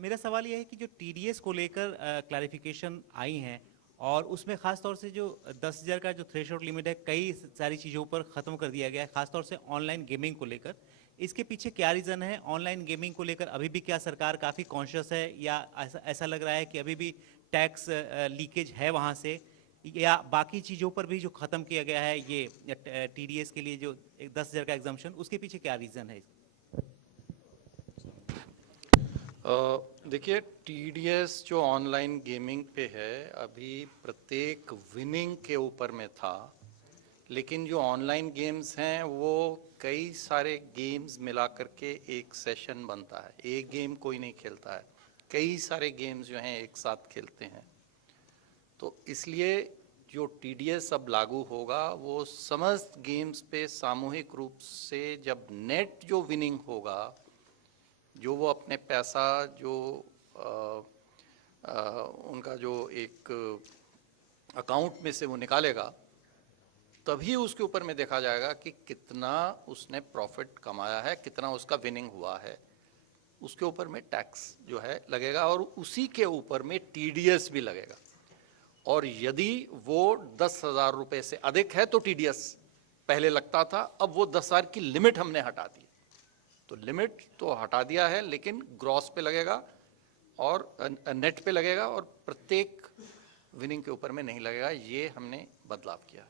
मेरा सवाल ये है कि जो TDS को लेकर क्लैरिफिकेशन आई हैं और उसमें ख़ास तौर से जो 10,000 का जो थ्रेशोल्ड लिमिट है कई सारी चीज़ों पर ख़त्म कर दिया गया है, ख़ास तौर से ऑनलाइन गेमिंग को लेकर। इसके पीछे क्या रीज़न है? ऑनलाइन गेमिंग को लेकर अभी भी क्या सरकार काफ़ी कॉन्शियस है या ऐसा लग रहा है कि अभी भी टैक्स लीकेज है वहाँ से, या बाकी चीज़ों पर भी जो ख़त्म किया गया है ये TDS के लिए जो 10,000 का एग्जम्पशन, उसके पीछे क्या रीज़न है? देखिए, TDS जो ऑनलाइन गेमिंग पे है अभी प्रत्येक विनिंग के ऊपर में था, लेकिन जो ऑनलाइन गेम्स हैं वो कई सारे गेम्स मिला करके एक सेशन बनता है। एक गेम कोई नहीं खेलता है, कई सारे गेम्स जो हैं एक साथ खेलते हैं। तो इसलिए जो TDS अब लागू होगा वो समस्त गेम्स पे सामूहिक रूप से जब नेट जो विनिंग होगा, जो वो अपने पैसा जो उनका जो एक अकाउंट में से वो निकालेगा, तभी उसके ऊपर में देखा जाएगा कि कितना उसने प्रॉफिट कमाया है, कितना उसका विनिंग हुआ है। उसके ऊपर में टैक्स जो है लगेगा और उसी के ऊपर में TDS भी लगेगा। और यदि वो 10,000 रुपये से अधिक है तो TDS पहले लगता था, अब वो 10,000 की लिमिट हमने हटा दी। तो लिमिट तो हटा दिया है, लेकिन ग्रॉस पे लगेगा और नेट पे लगेगा और प्रत्येक विनिंग के ऊपर में नहीं लगेगा। ये हमने बदलाव किया।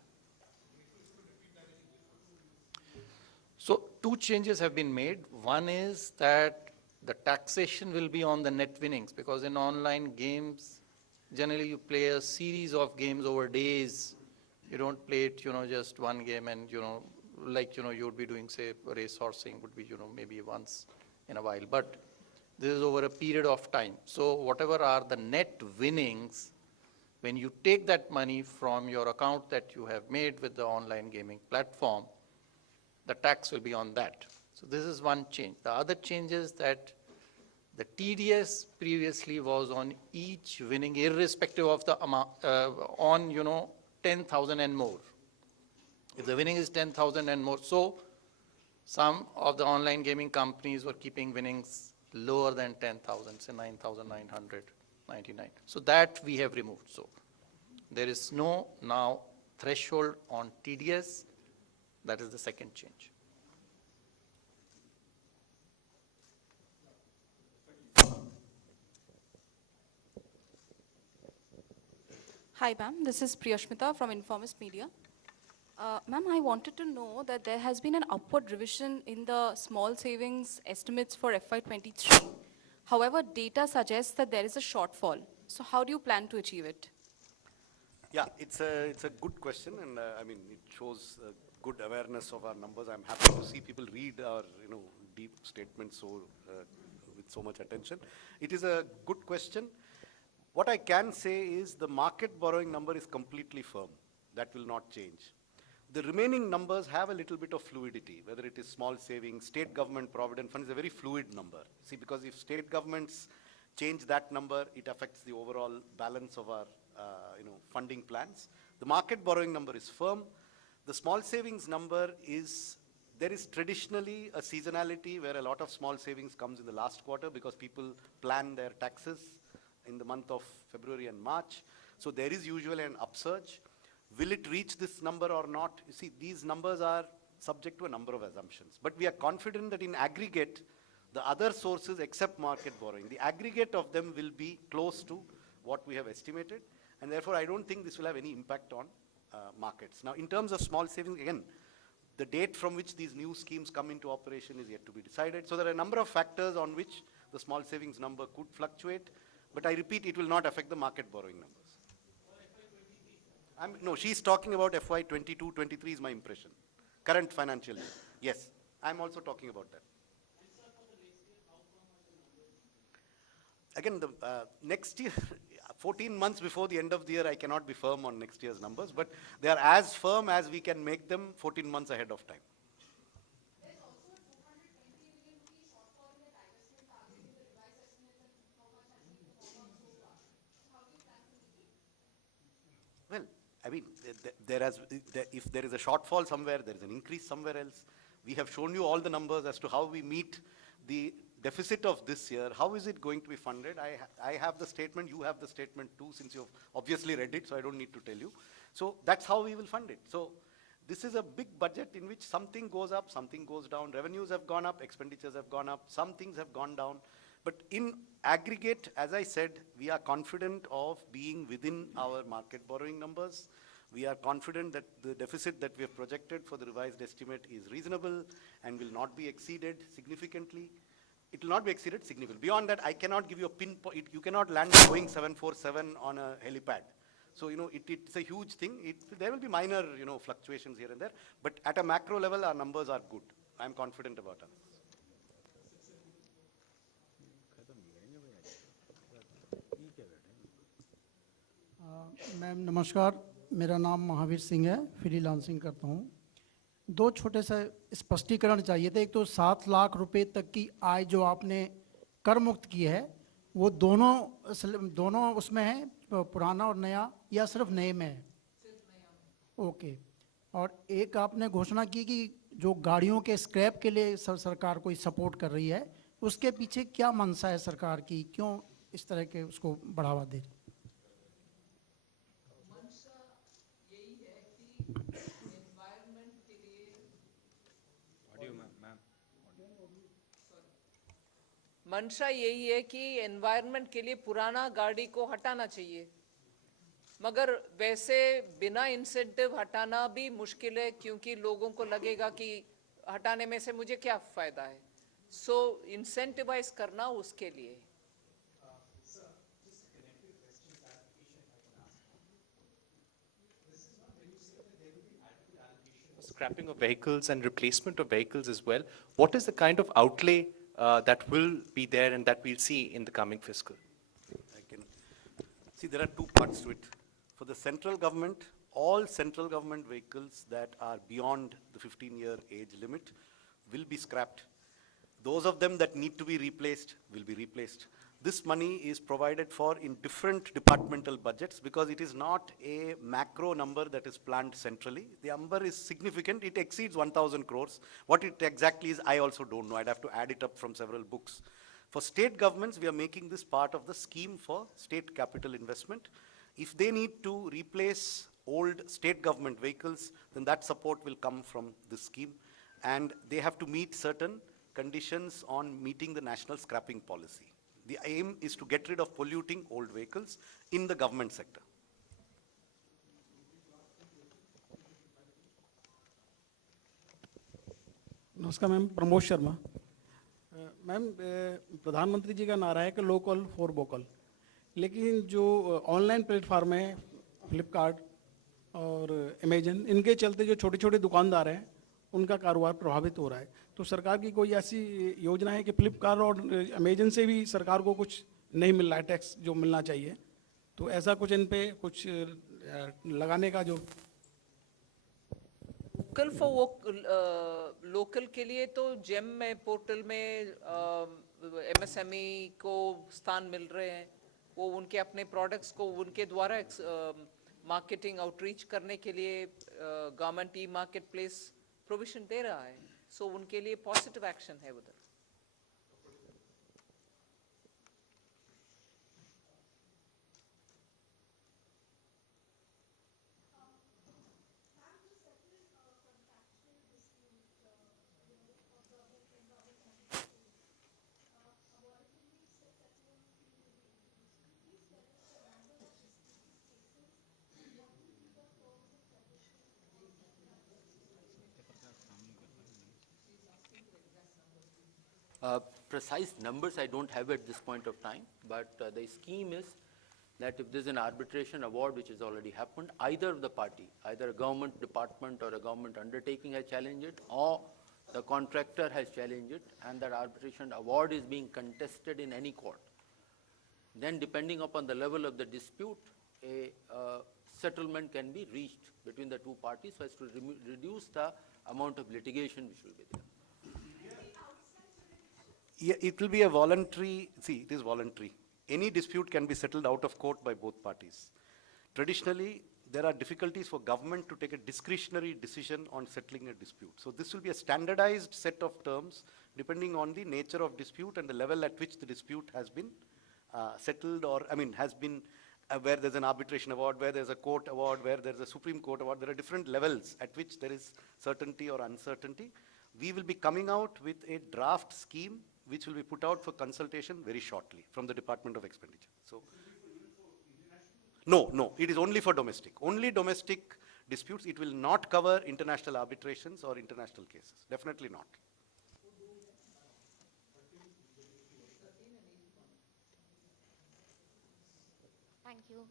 So 2 changes have been made. One is that the taxation will be on the net winnings, because in online games generally you play a series of games over days. You don't play it, just one game and like, you would be doing, say, race horsing would be, maybe once in a while. But this is over a period of time. So whatever are the net winnings, when you take that money from your account that you have made with the online gaming platform, the tax will be on that. So this is one change. The other change is that the TDS previously was on each winning, irrespective of the amount, on, 10,000 and more. If the winning is 10,000 and more, so some of the online gaming companies were keeping winnings lower than 10,000, say 9,999. So that we have removed. So there is no now threshold on TDS. That is the second change. Hi, ma'am. This is Priyashmita from Informist Media. Ma'am, I wanted to know that there has been an upward revision in the small savings estimates for FY23. However, data suggests that there is a shortfall. So how do you plan to achieve it? Yeah, it's a good question, and it shows good awareness of our numbers. I'm happy to see people read our deep statements with so much attention. It is a good question. What I can say is the market borrowing number is completely firm. That will not change. The remaining numbers have a little bit of fluidity, whether it is small savings, state government provident fund is a very fluid number. See, because if state governments change that number, it affects the overall balance of our funding plans. The market borrowing number is firm. The small savings number is, there is traditionally a seasonality where a lot of small savings comes in the last quarter because people plan their taxes in the month of February and March. So there is usually an upsurge. Will it reach this number or not? You see, these numbers are subject to a number of assumptions. But we are confident that in aggregate, the other sources except market borrowing, the aggregate of them will be close to what we have estimated. And therefore, I don't think this will have any impact on markets. Now, in terms of small savings, again, the date from which these new schemes come into operation is yet to be decided. So there are a number of factors on which the small savings number could fluctuate. But I repeat, it will not affect the market borrowing numbers. No, she's talking about FY 22-23 is my impression. Current financial year. Yes, I'm also talking about that. Again, the next year, 14 months before the end of the year, I cannot be firm on next year's numbers, but they are as firm as we can make them 14 months ahead of time. Well, I mean, if there is a shortfall somewhere, there is an increase somewhere else. We have shown you all the numbers as to how we meet the deficit of this year. How is it going to be funded? I have the statement, you have the statement too, since you've obviously read it, so I don't need to tell you. So that's how we will fund it. So this is a big budget in which something goes up, something goes down. Revenues have gone up, expenditures have gone up, some things have gone down. But in aggregate, as I said, we are confident of being within our market borrowing numbers. We are confident that the deficit that we have projected for the revised estimate is reasonable and will not be exceeded significantly. It will not be exceeded significantly. Beyond that, I cannot give you a pinpoint. You cannot land a Boeing 747 on a helipad. So, it's a huge thing. There will be minor, fluctuations here and there. But at a macro level, our numbers are good. I'm confident about it. Ma'am नमस्कार, मेरा नाम महावीर सिंह है, freelancing करता हूँ। दो छोटे से स्पष्टीकरण चाहिए थे। एक तो 7 लाख रुपए तक की आय जो आपने कर मुक्त की है, वो दोनों उसमें है, पुराना और नया, या सिर्फ नए में है? ओके। और एक आपने घोषणा की कि जो गाड़ियों के स्क्रैप के लिए सरकार कोई सपोर्ट कर रही है, उसके पीछे क्या मंशा है सरकार की? क्यों इस तरह के उसको बढ़ावा दे? मंशा यही है कि एनवायरनमेंट के लिए पुराना गाड़ी को हटाना चाहिए, मगर वैसे बिना इंसेंटिव हटाना भी मुश्किल है, क्योंकि लोगों को लगेगा कि हटाने में से मुझे क्या फायदा है। सो इंसेंटिवाइज करना उसके लिए। Scrapping of vehicles and replacement of vehicles as well. What is the kind of outlay that will be there and that we'll see in the coming fiscal? See, there are two parts to it. For the central government, all central government vehicles that are beyond the 15-year age limit will be scrapped. Those of them that need to be replaced will be replaced. This money is provided for in different departmental budgets because it is not a macro number that is planned centrally. The number is significant. It exceeds 1,000 crores. What it exactly is, I also don't know. I'd have to add it up from several books. For state governments, we are making this part of the scheme for state capital investment. If they need to replace old state government vehicles, then that support will come from this scheme. And they have to meet certain conditions on meeting the national scrapping policy. The aim is to get rid of polluting old vehicles in the government sector. नमस्कार ma'am, Pramod Sharma. Ma'am, प्रधानमंत्री जी का नारा है कि local for vocal, लेकिन जो online platform है, फ्लिपकार्ट और अमेजन, इनके चलते जो छोटे छोटे दुकानदार हैं, उनका कारोबार प्रभावित हो रहा है। तो सरकार की कोई ऐसी योजना है कि फ्लिपकार्ट और अमेजन से भी सरकार को कुछ नहीं मिल रहा है, टैक्स जो मिलना चाहिए, तो ऐसा कुछ इन पे कुछ लगाने का जो लोकल फॉर लोकल के लिए तो जेम में पोर्टल में एमएसएमई को स्थान मिल रहे हैं। वो उनके अपने प्रोडक्ट्स को उनके द्वारा मार्केटिंग आउटरीच करने के लिए government e market place provision दे रहा है, सो उनके लिए पॉजिटिव एक्शन है उधर। Precise numbers I don't have at this point of time, but the scheme is that if there's an arbitration award which has already happened, either of the party, either a government department or a government undertaking has challenged it, or the contractor has challenged it, and that arbitration award is being contested in any court, then depending upon the level of the dispute, a settlement can be reached between the two parties so as to reduce the amount of litigation which will be there. Yeah, it will be a voluntary, see, it is voluntary. Any dispute can be settled out of court by both parties. Traditionally, there are difficulties for government to take a discretionary decision on settling a dispute. So this will be a standardized set of terms depending on the nature of dispute and the level at which the dispute has been settled, or, I mean, has been, where there's an arbitration award, where there's a court award, where there's a Supreme Court award. There are different levels at which there is certainty or uncertainty. We will be coming out with a draft scheme which will be put out for consultation very shortly from the Department of Expenditure. So, no, it is only for domestic. Only domestic disputes. It will not cover international arbitrations or international cases. Definitely not. Thank you.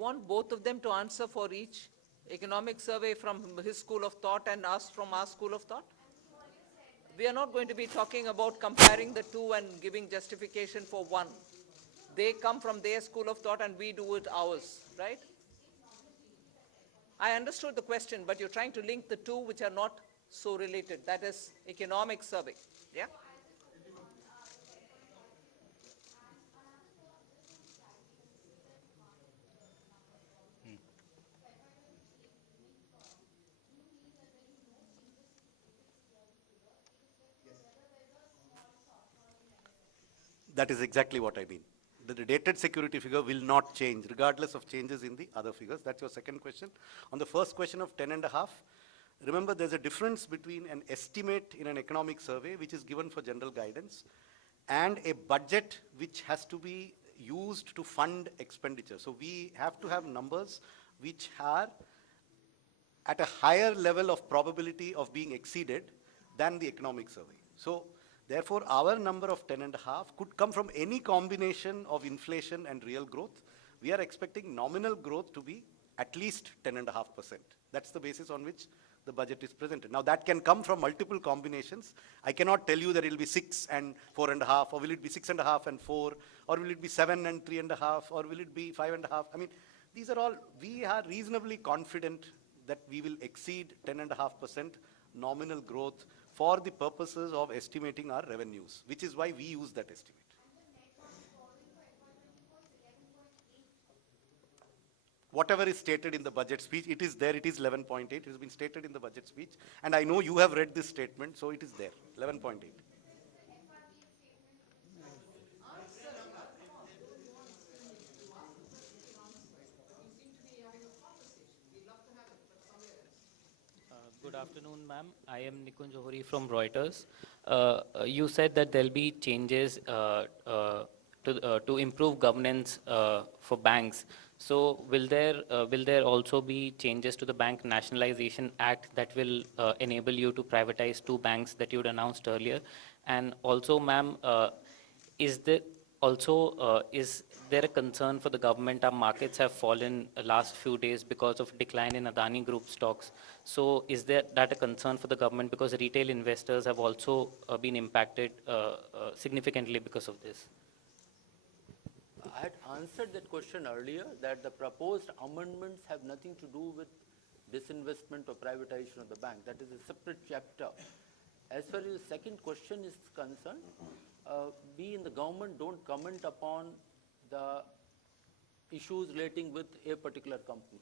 Want both of them to answer for each economic survey from his school of thought and us from our school of thought? We are not going to be talking about comparing the two and giving justification for one. They come from their school of thought and we do it ours, right? I understood the question, but you're trying to link the two which are not so related. That is economic survey, yeah? That is exactly what I mean. The dated security figure will not change regardless of changes in the other figures. That's your second question. On the first question of 10.5, remember there's a difference between an estimate in an economic survey, which is given for general guidance, and a budget which has to be used to fund expenditure. So we have to have numbers which are at a higher level of probability of being exceeded than the economic survey. So therefore, our number of 10.5 could come from any combination of inflation and real growth. We are expecting nominal growth to be at least 10.5%. That's the basis on which the budget is presented. Now that can come from multiple combinations. I cannot tell you that it will be 6 and 4.5, or will it be 6.5 and 4, or will it be 7 and 3.5, or will it be 5.5? I mean, these are all, we are reasonably confident that we will exceed 10.5% nominal growth for the purposes of estimating our revenues, which is why we use that estimate. Whatever is stated in the budget speech, it is there, it is 11.8, it has been stated in the budget speech, and I know you have read this statement, so it is there, 11.8. Good afternoon, ma'am. I am Nikunj Johari from Reuters. You said that there'll be changes to improve governance for banks. So will there also be changes to the Bank Nationalization Act that will enable you to privatize two banks that you'd announced earlier? And also, ma'am, is Also, is there a concern for the government? Our markets have fallen last few days because of decline in Adani Group stocks. So is that a concern for the government, because retail investors have also been impacted significantly because of this? I had answered that question earlier, that the proposed amendments have nothing to do with disinvestment or privatization of the bank. That is a separate chapter. As far as the second question is concerned, we in the government don't comment upon the issues relating with a particular company.